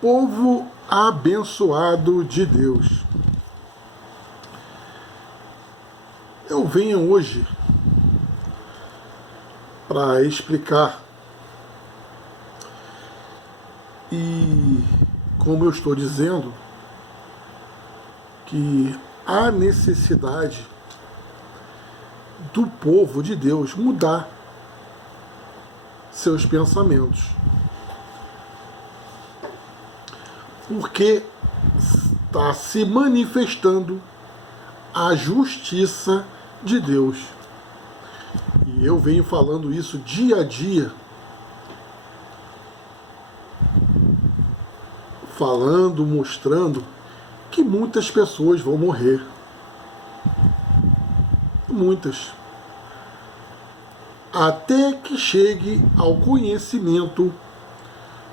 Povo abençoado de Deus. Eu venho hoje para explicar e, como eu estou dizendo, que há necessidade do povo de Deus mudar seus pensamentos. Porque está se manifestando a justiça de Deus. E eu venho falando isso dia a dia, falando, mostrando que muitas pessoas vão morrer. Muitas. Até que chegue ao conhecimento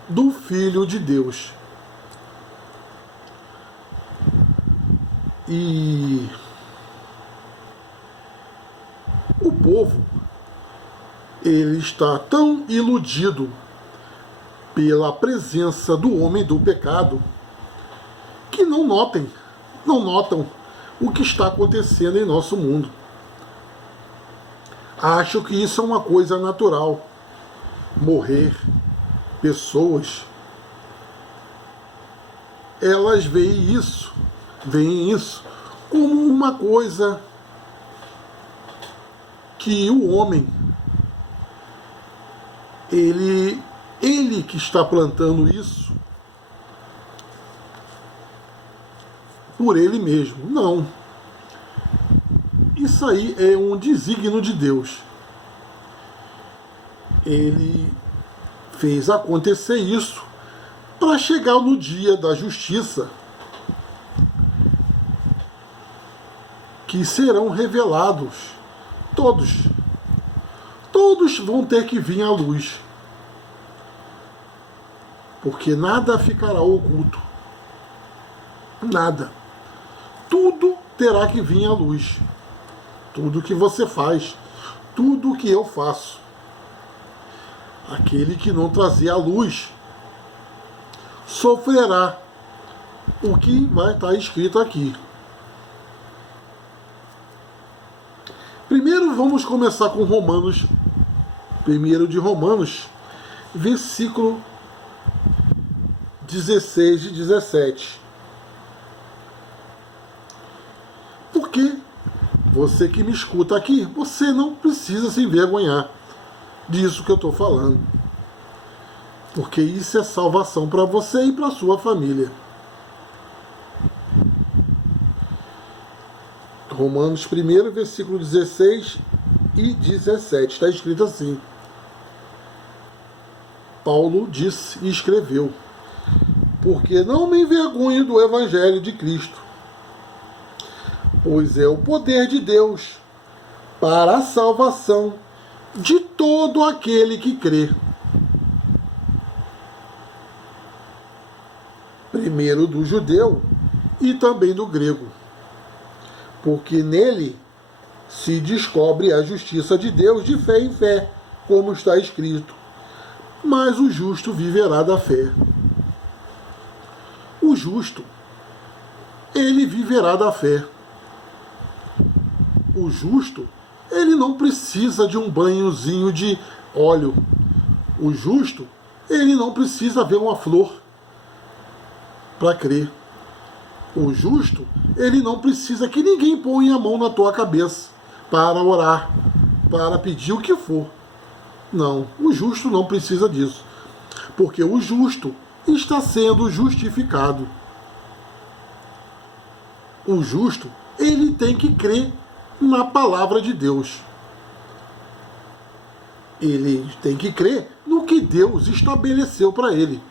do Filho de Deus. E o povo, ele está tão iludido pela presença do homem do pecado que não notam o que está acontecendo em nosso mundo. Acham que isso é uma coisa natural. Morrer pessoas, elas veem isso como uma coisa que o homem, ele que está plantando isso por ele mesmo. Não. Isso aí é um desígnio de Deus. Ele fez acontecer isso para chegar no dia da justiça, que serão revelados todos. Todos vão ter que vir à luz. Porque nada ficará oculto. Nada. Tudo terá que vir à luz. Tudo que você faz. Tudo que eu faço. Aquele que não trazer à luz sofrerá o que vai estar escrito aqui. Primeiro vamos começar com Romanos, 1 de Romanos, versículo 16 e 17. Porque você que me escuta aqui, você não precisa se envergonhar disso que eu estou falando. Porque isso é salvação para você e para sua família. Romanos 1, versículo 16 e 17. Está escrito assim. Paulo disse e escreveu: porque não me envergonho do Evangelho de Cristo, pois é o poder de Deus para a salvação de todo aquele que crê. Primeiro do judeu e também do grego. Porque nele se descobre a justiça de Deus de fé em fé, como está escrito. Mas o justo viverá da fé. O justo, ele viverá da fé. O justo, ele não precisa de um banhozinho de óleo. O justo, ele não precisa ver uma flor para crer. O justo, ele não precisa que ninguém ponha a mão na tua cabeça para orar, para pedir o que for. Não, o justo não precisa disso. Porque o justo está sendo justificado. O justo, ele tem que crer na palavra de Deus. Ele tem que crer no que Deus estabeleceu para ele.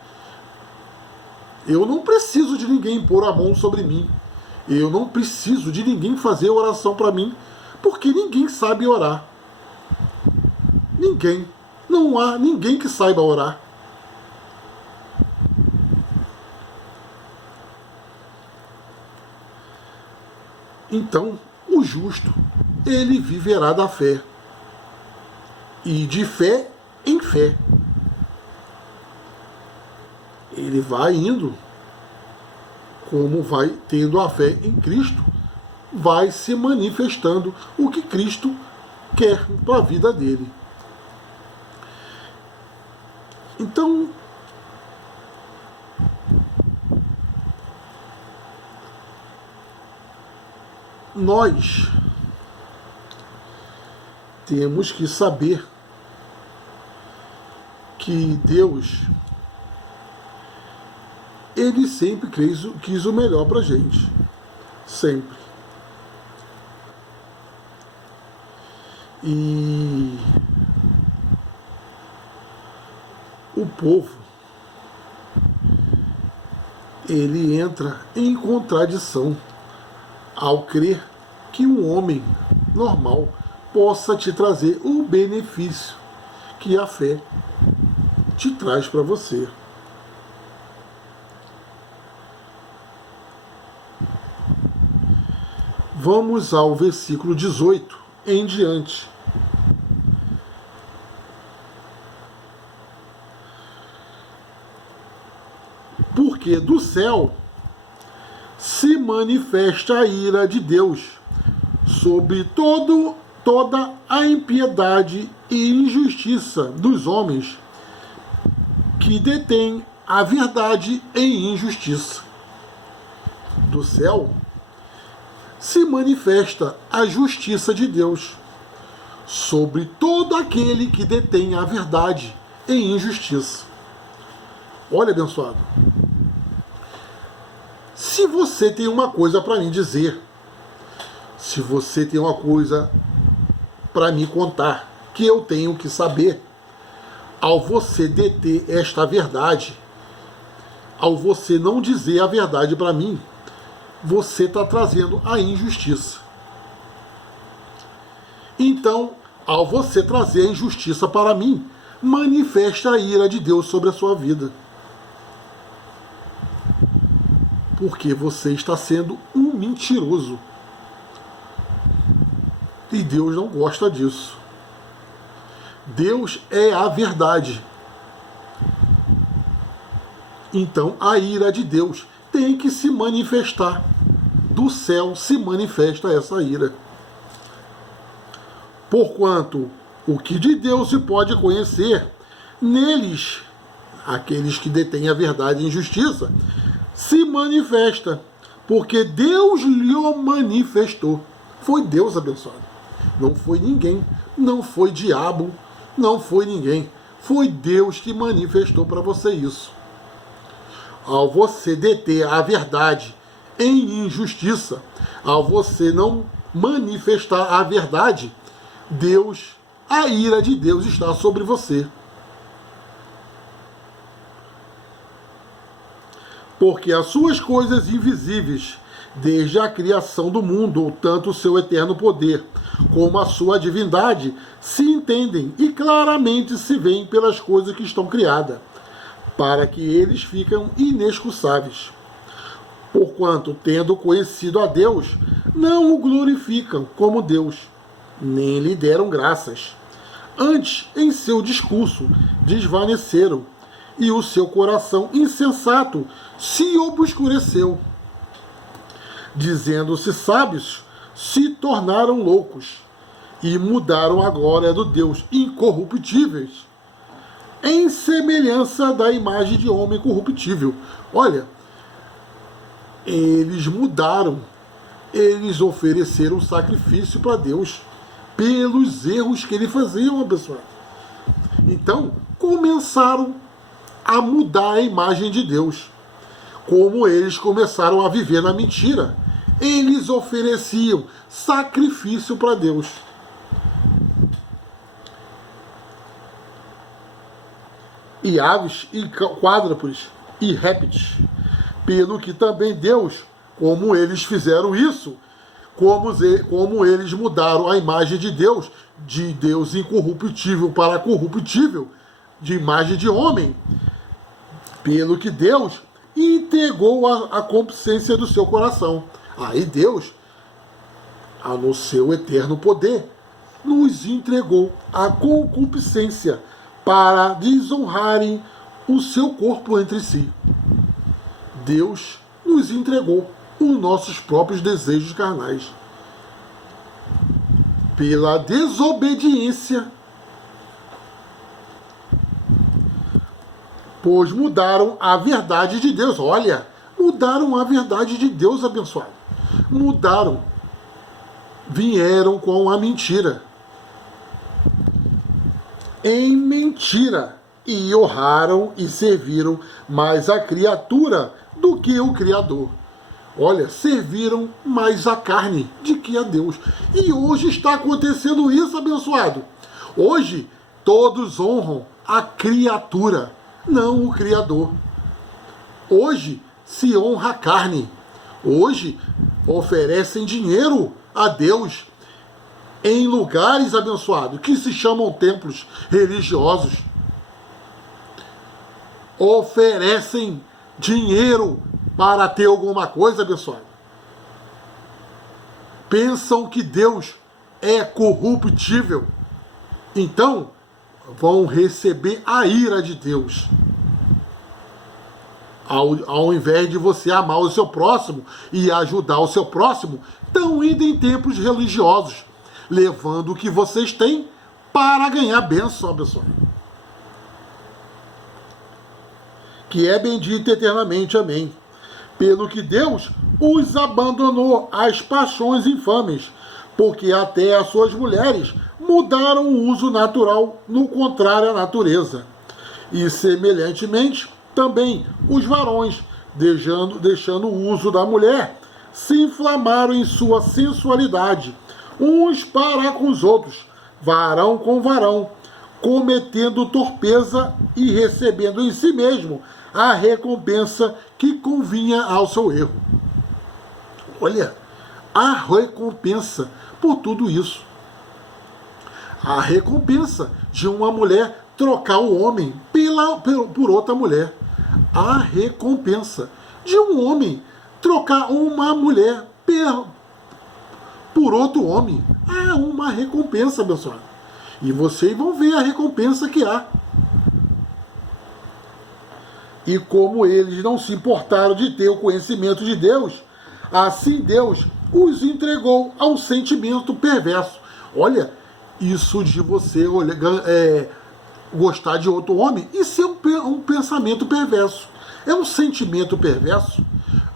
Eu não preciso de ninguém pôr a mão sobre mim. Eu não preciso de ninguém fazer oração para mim, porque ninguém sabe orar. Ninguém. Não há ninguém que saiba orar. Então, o justo, ele viverá da fé. E de fé em fé. ele vai indo, como vai tendo a fé em Cristo, vai se manifestando o que Cristo quer para a vida dele. Então, nós temos que saber que Deus, ele sempre quis o melhor para a gente. Sempre. E o povo, ele entra em contradição ao crer que um homem normal possa te trazer o benefício que a fé te traz para você. Vamos ao versículo 18 em diante. Porque do céu se manifesta a ira de Deus sobre toda a impiedade e injustiça dos homens que detêm a verdade em injustiça. Do céu se manifesta a justiça de Deus sobre todo aquele que detém a verdade em injustiça. Olha, abençoado, se você tem uma coisa para me dizer, se você tem uma coisa para me contar, que eu tenho que saber, ao você deter esta verdade, ao você não dizer a verdade para mim, você está trazendo a injustiça. Então, ao você trazer a injustiça para mim, manifesta a ira de Deus sobre a sua vida. Porque você está sendo um mentiroso. E Deus não gosta disso. Deus é a verdade. Então a ira de Deus tem que se manifestar. Do céu se manifesta essa ira. Porquanto o que de Deus se pode conhecer, neles, aqueles que detêm a verdade e injustiça, se manifesta, porque Deus lhe manifestou. Foi Deus, abençoado. Não foi ninguém, não foi diabo, não foi ninguém. Foi Deus que manifestou para você isso. Ao você deter a verdade em injustiça, ao você não manifestar a verdade, Deus, a ira de Deus está sobre você. Porque as suas coisas invisíveis, desde a criação do mundo, tanto o seu eterno poder como a sua divindade, se entendem e claramente se veem pelas coisas que estão criadas, para que eles ficam inexcusáveis. Porquanto, tendo conhecido a Deus, não o glorificam como Deus, nem lhe deram graças. Antes, em seu discurso, desvaneceram, e o seu coração insensato se obscureceu. Dizendo-se sábios, se tornaram loucos, e mudaram a glória do Deus incorruptíveis, em semelhança da imagem de homem corruptível. Olha, eles mudaram, eles ofereceram sacrifício para Deus, pelos erros que eles faziam, pessoal. Então, começaram a mudar a imagem de Deus. Como eles começaram a viver na mentira, eles ofereciam sacrifício para Deus. E aves, e quádrupes, e répteis. Pelo que também Deus, como eles fizeram isso, como eles mudaram a imagem de Deus incorruptível para corruptível, de imagem de homem, pelo que Deus entregou a concupiscência do seu coração. Aí Deus, no seu eterno poder, nos entregou a concupiscência para desonrarem o seu corpo entre si. Deus nos entregou os nossos próprios desejos carnais. Pela desobediência, pois mudaram a verdade de Deus. Olha, mudaram a verdade de Deus, abençoado. Mudaram. Vieram com a mentira. Em mentira. E honraram e serviram mais a criatura do que o Criador. Olha, serviram mais a carne do que a Deus. E hoje está acontecendo isso, abençoado. Hoje, todos honram a criatura, não o Criador. Hoje, se honra a carne. Hoje, oferecem dinheiro a Deus em lugares, abençoados, que se chamam templos religiosos. Oferecem dinheiro para ter alguma coisa, abençoado. Pensam que Deus é corruptível. Então, vão receber a ira de Deus. Ao invés de você amar o seu próximo e ajudar o seu próximo, estão indo em templos religiosos, levando o que vocês têm para ganhar bênção, abençoado. Que é bendito eternamente, amém. Pelo que Deus os abandonou às paixões infames, porque até as suas mulheres mudaram o uso natural no contrário à natureza. E semelhantemente, também os varões, deixando o uso da mulher, se inflamaram em sua sensualidade, uns para com os outros, varão com varão, cometendo torpeza e recebendo em si mesmo a recompensa que convinha ao seu erro. Olha, a recompensa por tudo isso. A recompensa de uma mulher trocar o homem por outra mulher. A recompensa de um homem trocar uma mulher por outro homem. Há uma recompensa, pessoal. E vocês vão ver a recompensa que há. E como eles não se importaram de ter o conhecimento de Deus, assim Deus os entregou a um sentimento perverso. Olha, isso de você gostar de outro homem, isso é um pensamento perverso. É um sentimento perverso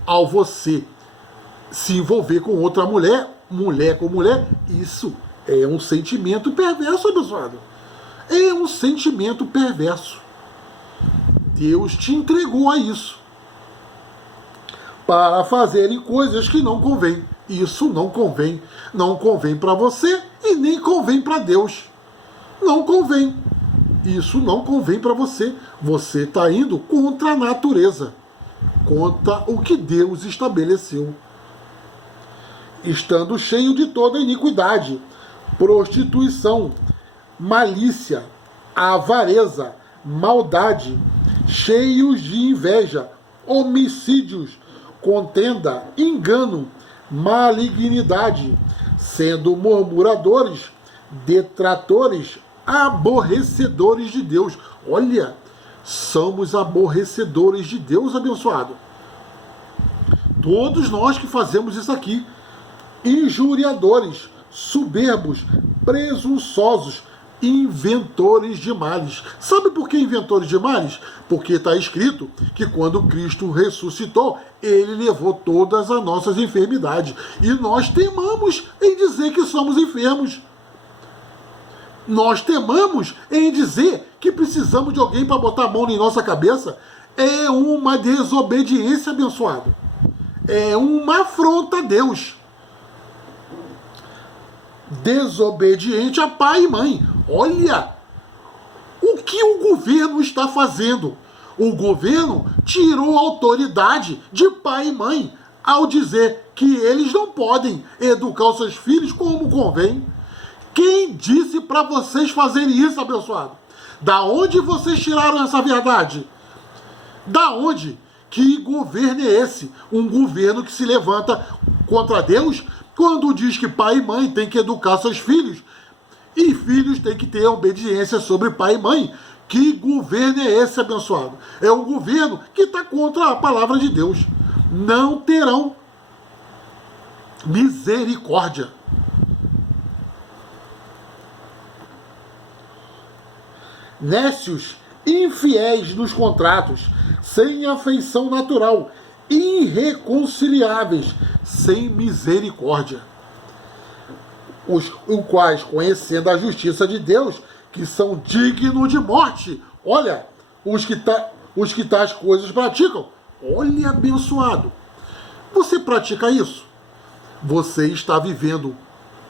ao você se envolver com outra mulher, mulher com mulher, isso é um sentimento perverso, abençoado. É um sentimento perverso. Deus te entregou a isso para fazerem coisas que não convém. Isso não convém. Não convém para você e nem convém para Deus. Não convém. Isso não convém para você. Você está indo contra a natureza, contra o que Deus estabeleceu. Estando cheio de toda iniquidade, prostituição, malícia, avareza, maldade, cheios de inveja, homicídios, contenda, engano, malignidade, sendo murmuradores, detratores, aborrecedores de Deus. Olha, somos aborrecedores de Deus, abençoado. Todos nós que fazemos isso aqui. Injuriadores, soberbos, presunçosos, inventores de males. Sabe por que inventores de males? Porque está escrito que quando Cristo ressuscitou, ele levou todas as nossas enfermidades. E nós temamos em dizer que somos enfermos. Nós temamos em dizer que precisamos de alguém para botar a mão em nossa cabeça. É uma desobediência, abençoado. É uma afronta a Deus. Desobediente a pai e mãe. Olha o que o governo está fazendo. O governo tirou a autoridade de pai e mãe ao dizer que eles não podem educar os seus filhos como convém. Quem disse para vocês fazerem isso, abençoado? Da onde vocês tiraram essa verdade? Da onde? Que governo é esse? Um governo que se levanta contra Deus quando diz que pai e mãe têm que educar seus filhos e filhos têm que ter obediência sobre pai e mãe. Que governo é esse, abençoado? É um governo que está contra a palavra de Deus. Não terão misericórdia. Nécios, infiéis nos contratos, sem afeição natural, irreconciliáveis, sem misericórdia. Os quais, conhecendo a justiça de Deus, que são dignos de morte. Olha, os que tais coisas praticam. Olha, abençoado. Você pratica isso? Você está vivendo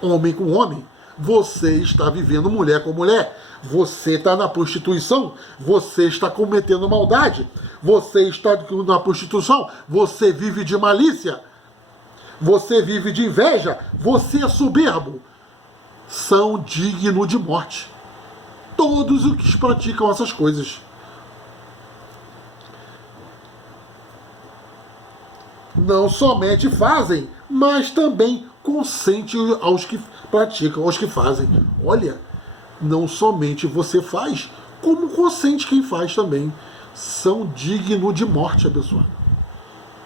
homem com homem? Você está vivendo mulher com mulher? Você está na prostituição? Você está cometendo maldade? Você está na prostituição? Você vive de malícia? Você vive de inveja? Você é soberbo? São dignos de morte. Todos os que praticam essas coisas. Não somente fazem, mas também consentem aos que praticam, aos que fazem. Olha, não somente você faz, como consente quem faz também. São dignos de morte, abençoado.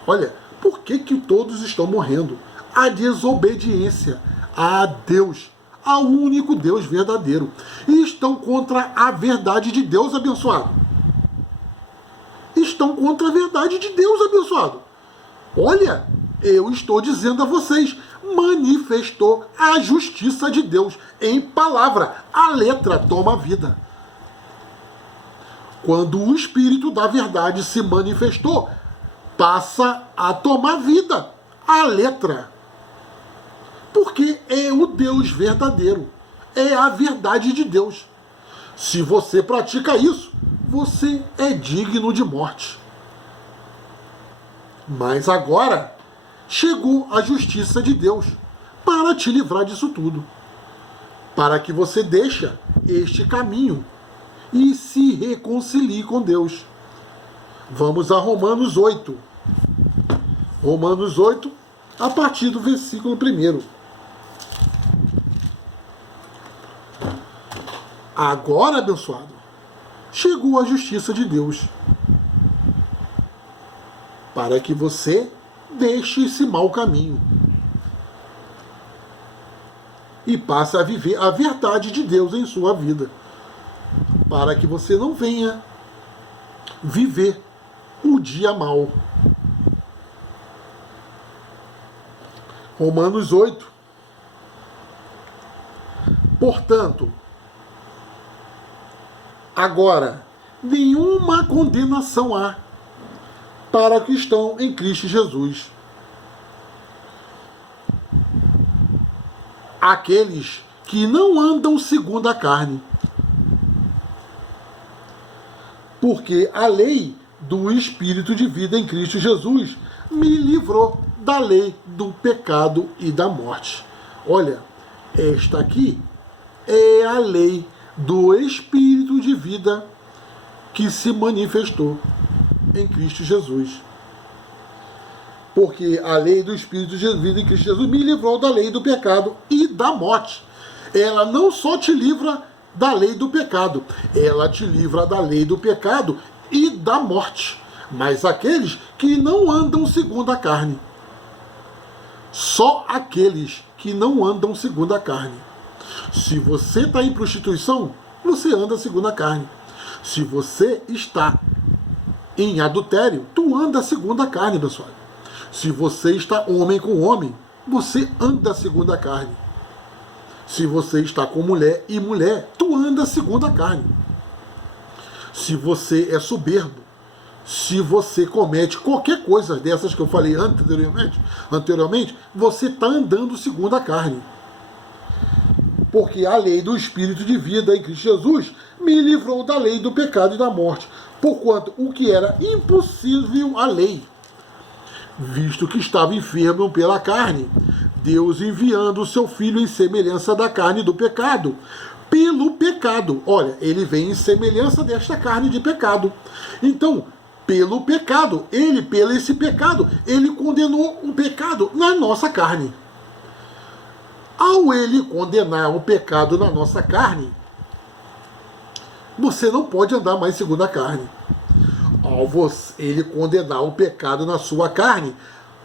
Olha, por que todos estão morrendo? A desobediência a Deus, ao único Deus verdadeiro. E estão contra a verdade de Deus, abençoado. Estão contra a verdade de Deus, abençoado. Olha, eu estou dizendo a vocês, manifestou a justiça de Deus em palavra. A letra toma vida. Quando o Espírito da verdade se manifestou, passa a tomar vida. A letra. Porque é o Deus verdadeiro. É a verdade de Deus. Se você pratica isso, você é digno de morte. Mas agora chegou a justiça de Deus para te livrar disso tudo. Para que você deixe este caminho e se reconcilie com Deus. Vamos a Romanos 8. Romanos 8, a partir do versículo 1. Agora, abençoado, chegou a justiça de Deus. Para que você deixe esse mau caminho. E passe a viver a verdade de Deus em sua vida. Para que você não venha viver o dia mau. Romanos 8. Portanto, agora, nenhuma condenação há para que estão em Cristo Jesus. Aqueles que não andam segundo a carne. Porque a lei do Espírito de vida em Cristo Jesus me livrou da lei do pecado e da morte. Olha, esta aqui é a lei do Espírito de vida que se manifestou em Cristo Jesus. Porque a lei do Espírito de vida em Cristo Jesus me livrou da lei do pecado e da morte. Ela não só te livra da lei do pecado, ela te livra da lei do pecado e da morte. Mas aqueles que não andam segundo a carne. Só aqueles que não andam segundo a carne. Se você está em prostituição, você anda segundo a carne. Se você está em adultério, tu anda segundo a carne, pessoal. Se você está homem com homem, você anda segundo a carne. Se você está com mulher e mulher, tu anda segundo a carne. Se você é soberbo, se você comete qualquer coisa dessas que eu falei anteriormente, você está andando segundo a carne. Porque a lei do Espírito de vida em Cristo Jesus me livrou da lei do pecado e da morte, porquanto o que era impossível à lei, visto que estava enfermo pela carne, Deus enviando o seu Filho em semelhança da carne do pecado, pelo pecado. Olha, ele vem em semelhança desta carne de pecado. Então, pelo pecado, pelo esse pecado, ele condenou o pecado na nossa carne. Ao ele condenar o pecado na nossa carne, Você não pode andar mais segundo a carne. Ao ele condenar o pecado na sua carne,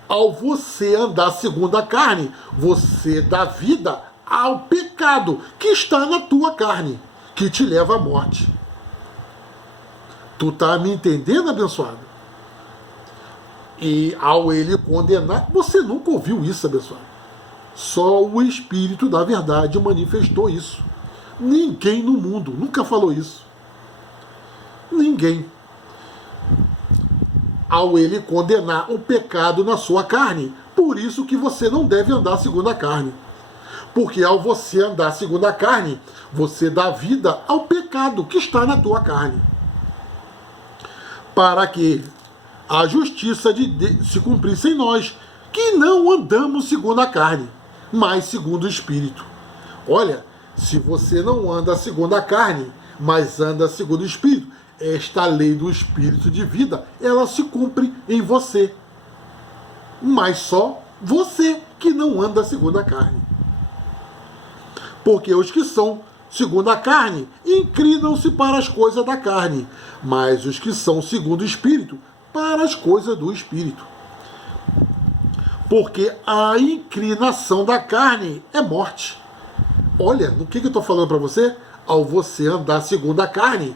ao você andar segundo a carne, você dá vida ao pecado que está na tua carne, que te leva à morte. Tu tá me entendendo, abençoado? E ao ele condenar, você nunca ouviu isso, abençoado. Só o Espírito da Verdade manifestou isso. Ninguém no mundo nunca falou isso. Ninguém. Ao ele condenar o pecado na sua carne, por isso que você não deve andar segundo a carne. Porque ao você andar segundo a carne, você dá vida ao pecado que está na tua carne. Para que a justiça de Deus se cumprisse em nós, que não andamos segundo a carne, mas segundo o Espírito. Olha, se você não anda segundo a carne, mas anda segundo o Espírito, esta lei do Espírito de vida, ela se cumpre em você. Mas só você que não anda segundo a carne. Porque os que são segundo a carne inclinam-se para as coisas da carne, mas os que são segundo o Espírito, para as coisas do Espírito. Porque a inclinação da carne é morte. Olha, no que eu estou falando para você? Ao você andar segundo a carne,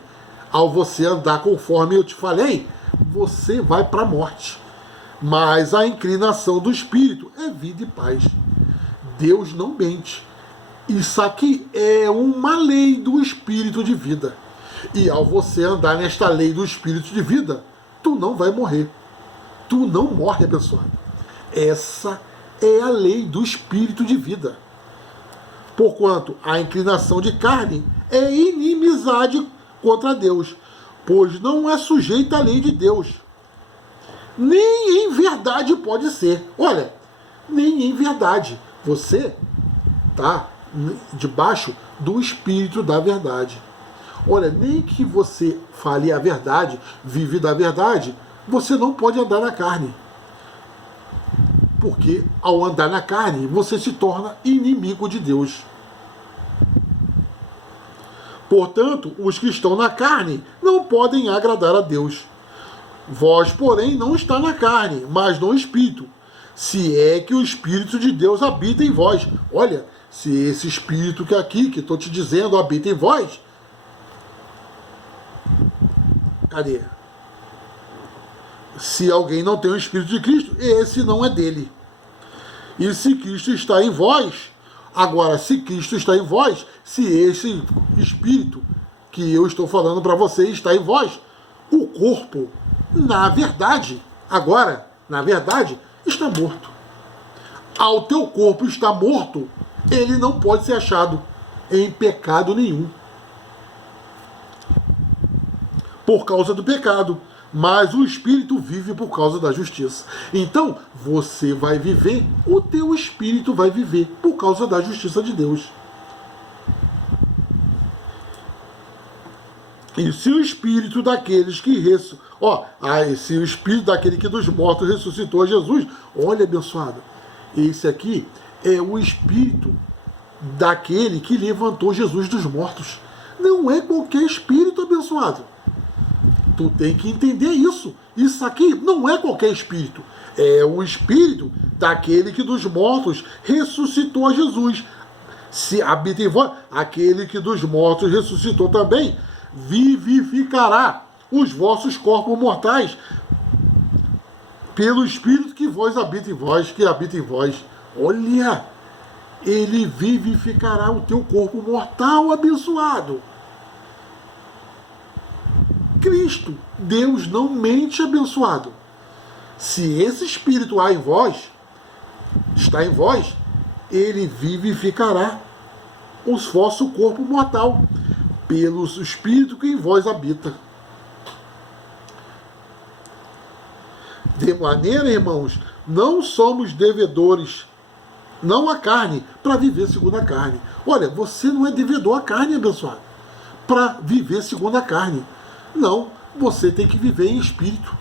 ao você andar conforme eu te falei, você vai para a morte. Mas a inclinação do Espírito é vida e paz. Deus não mente. Isso aqui é uma lei do Espírito de vida. E ao você andar nesta lei do Espírito de vida, tu não vai morrer. Tu não morre, abençoado. Essa é a lei do Espírito de vida. Porquanto a inclinação de carne é inimizade contra Deus, pois não é sujeita à lei de Deus. Nem em verdade pode ser. Olha, nem em verdade. Você está debaixo do Espírito da verdade. Olha, nem que você fale a verdade, vive da verdade, você não pode andar na carne. Porque ao andar na carne, você se torna inimigo de Deus. Portanto, os que estão na carne não podem agradar a Deus. Vós, porém, não está na carne, mas no Espírito, se é que o Espírito de Deus habita em vós. Olha, se esse Espírito que aqui, que estou te dizendo, habita em vós, cadê? Se alguém não tem o Espírito de Cristo, esse não é dele. E se Cristo está em vós, agora, se Cristo está em vós, se esse Espírito que eu estou falando para vocês está em vós, o corpo, na verdade, agora, na verdade, está morto. Ao teu corpo estar morto, ele não pode ser achado em pecado nenhum. Por causa do pecado. Mas o Espírito vive por causa da justiça. Então, você vai viver, o teu Espírito vai viver por causa da justiça de Deus. E se o Espírito daqueles que se o Espírito daquele que dos mortos ressuscitou a Jesus, olha, abençoado, esse aqui é o Espírito daquele que levantou Jesus dos mortos. Não é qualquer Espírito, abençoado. Tu tem que entender isso. Isso aqui não é qualquer espírito. É o Espírito daquele que dos mortos ressuscitou a Jesus. Se habita em vós, aquele que dos mortos ressuscitou também, vivificará os vossos corpos mortais pelo Espírito que vos habita em vós, que habita em vós. Olha, ele vivificará o teu corpo mortal, abençoado. Cristo, Deus não mente, abençoado. Se esse Espírito há em vós, está em vós, ele vivificará o vosso corpo mortal, pelo Espírito que em vós habita. De maneira, irmãos, não somos devedores, não à carne, para viver segundo a carne. Olha, você não é devedor à carne, abençoado, para viver segundo a carne. Não, você tem que viver em espírito.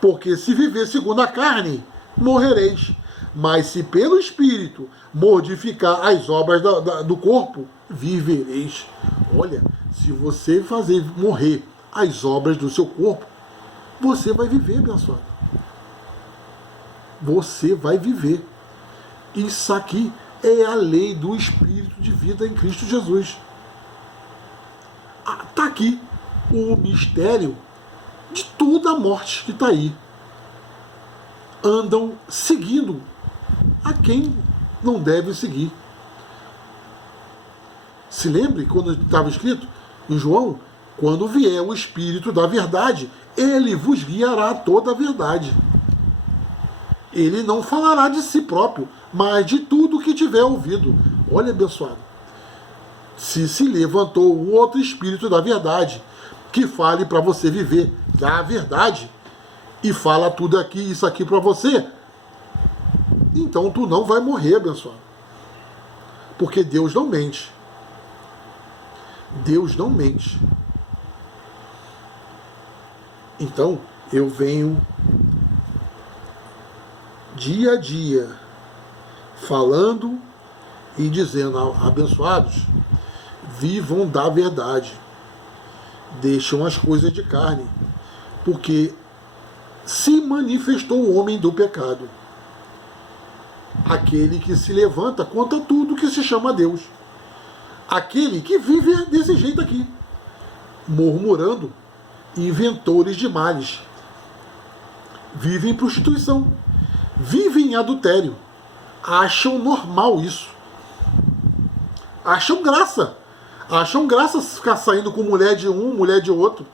Porque se viver segundo a carne, morrereis. Mas se pelo Espírito mortificar as obras do corpo, vivereis. Olha, Se você fazer morrer as obras do seu corpo, você vai viver, abençoado. Você vai viver. Isso aqui é a lei do Espírito de vida em Cristo Jesus. Está aqui o mistério de toda a morte que está aí. Andam seguindo a quem não deve seguir. Se lembre quando estava escrito em João, quando vier o Espírito da verdade, ele vos guiará a toda a verdade. Ele não falará de si próprio, mas de tudo que tiver ouvido. Olha, abençoado. Se levantou um outro Espírito da verdade, que fale para você viver da verdade, e fala tudo aqui, isso aqui para você, então tu não vai morrer, abençoado. Porque Deus não mente. Deus não mente. Então, eu venho dia a dia falando e dizendo, abençoados, vivam da verdade. Deixam as coisas de carne. Porque se manifestou o homem do pecado. Aquele que se levanta contra tudo que se chama Deus. Aquele que vive desse jeito aqui, murmurando, inventores de males. Vivem em prostituição, vivem em adultério, acham normal isso. Acham graça ficar saindo com mulher de um, mulher de outro.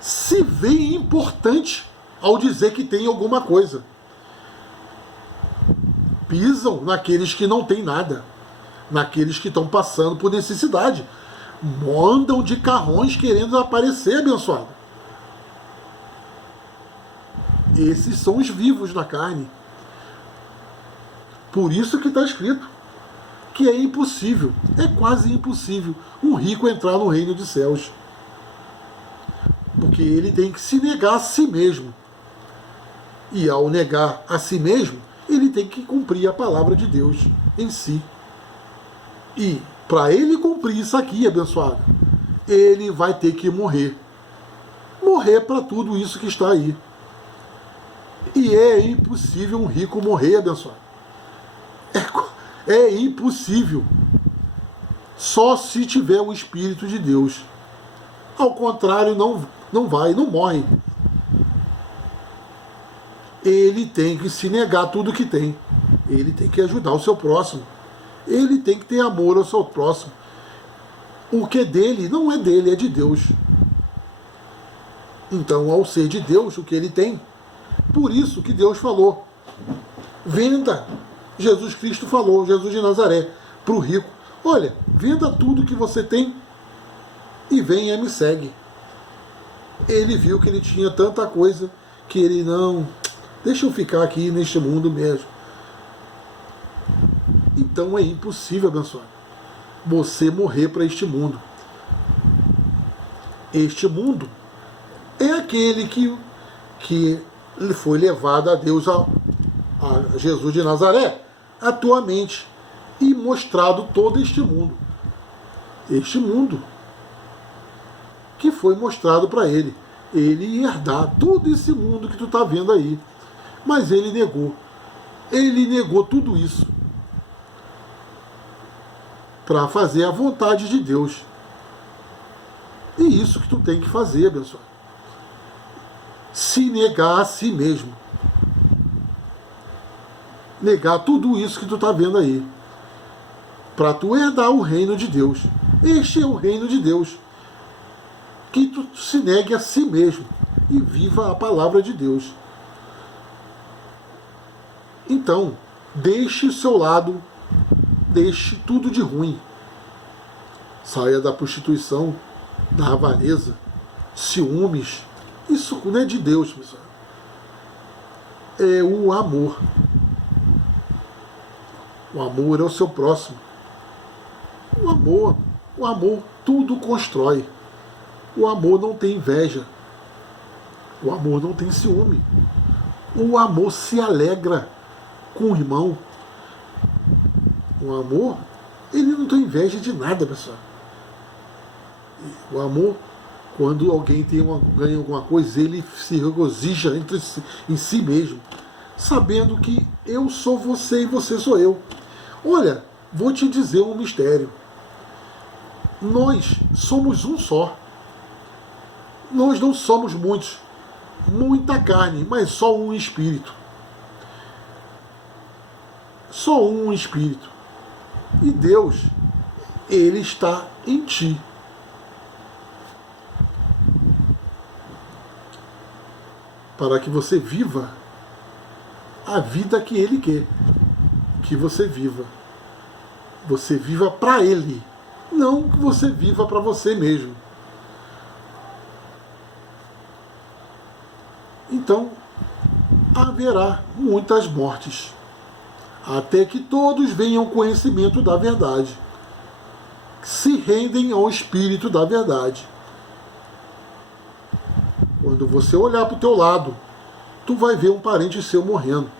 Se vê importante ao dizer que tem alguma coisa. Pisam naqueles que não têm nada, naqueles que estão passando por necessidade. Andam de carrões querendo aparecer, abençoado. Esses são os vivos na carne. Por isso que está escrito que é impossível, é quase impossível, um rico entrar no reino dos céus. Porque ele tem que se negar a si mesmo. E ao negar a si mesmo, ele tem que cumprir a palavra de Deus em si. E para ele cumprir isso aqui, abençoado, ele vai ter que morrer. Morrer para tudo isso que está aí. E é impossível um rico morrer, abençoado. É impossível. Só se tiver o Espírito de Deus. Ao contrário, não morre. Ele tem que se negar tudo que tem. Ele tem que ajudar o seu próximo. Ele tem que ter amor ao seu próximo. O que é dele não é dele, é de Deus. Então, ao ser de Deus, o que ele tem? Por isso que Deus falou. Venda. Jesus Cristo falou, Jesus de Nazaré, para o rico. Olha, venda tudo que você tem e venha e me segue. Ele viu que ele tinha tanta coisa que ele não... Deixa eu ficar aqui neste mundo mesmo. Então é impossível, abençoado, você morrer para este mundo. Este mundo é aquele que foi levado a Deus, a Jesus de Nazaré, atualmente, e mostrado todo este mundo. Este mundo que foi mostrado para ele. Ele ia herdar todo esse mundo que tu está vendo aí. Mas ele negou. Ele negou tudo isso para fazer a vontade de Deus. E isso que tu tem que fazer, abençoado. Se negar a si mesmo. Negar tudo isso que tu está vendo aí. Para tu herdar o reino de Deus. Este é o reino de Deus. Que tu se negue a si mesmo e viva a palavra de Deus. Então, deixe o seu lado, deixe tudo de ruim. Saia da prostituição, da avareza, ciúmes. Isso não é de Deus, pessoal. É o amor. O amor é o seu próximo. O amor tudo constrói. O amor não tem inveja. O amor não tem ciúme. O amor se alegra com o irmão. O amor, ele não tem inveja de nada, pessoal. O amor, quando alguém ganha alguma coisa, ele se regozija em si mesmo, sabendo que eu sou você e você sou eu. Olha, vou te dizer um mistério. Nós somos um só. Nós não somos muitos. Muita carne, mas só um espírito. Só um espírito. E Deus, ele está em ti. Para que você viva a vida que ele quer que você viva. Você viva para ele, não que você viva para você mesmo. Então, haverá muitas mortes, até que todos venham ao conhecimento da verdade, se rendem ao Espírito da verdade. Quando você olhar para o teu lado, tu vai ver um parente seu morrendo.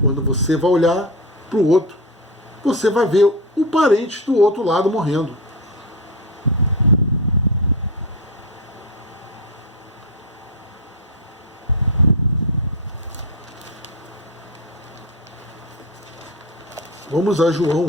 Quando você vai olhar para o outro, você vai ver o parente do outro lado morrendo. Vamos a João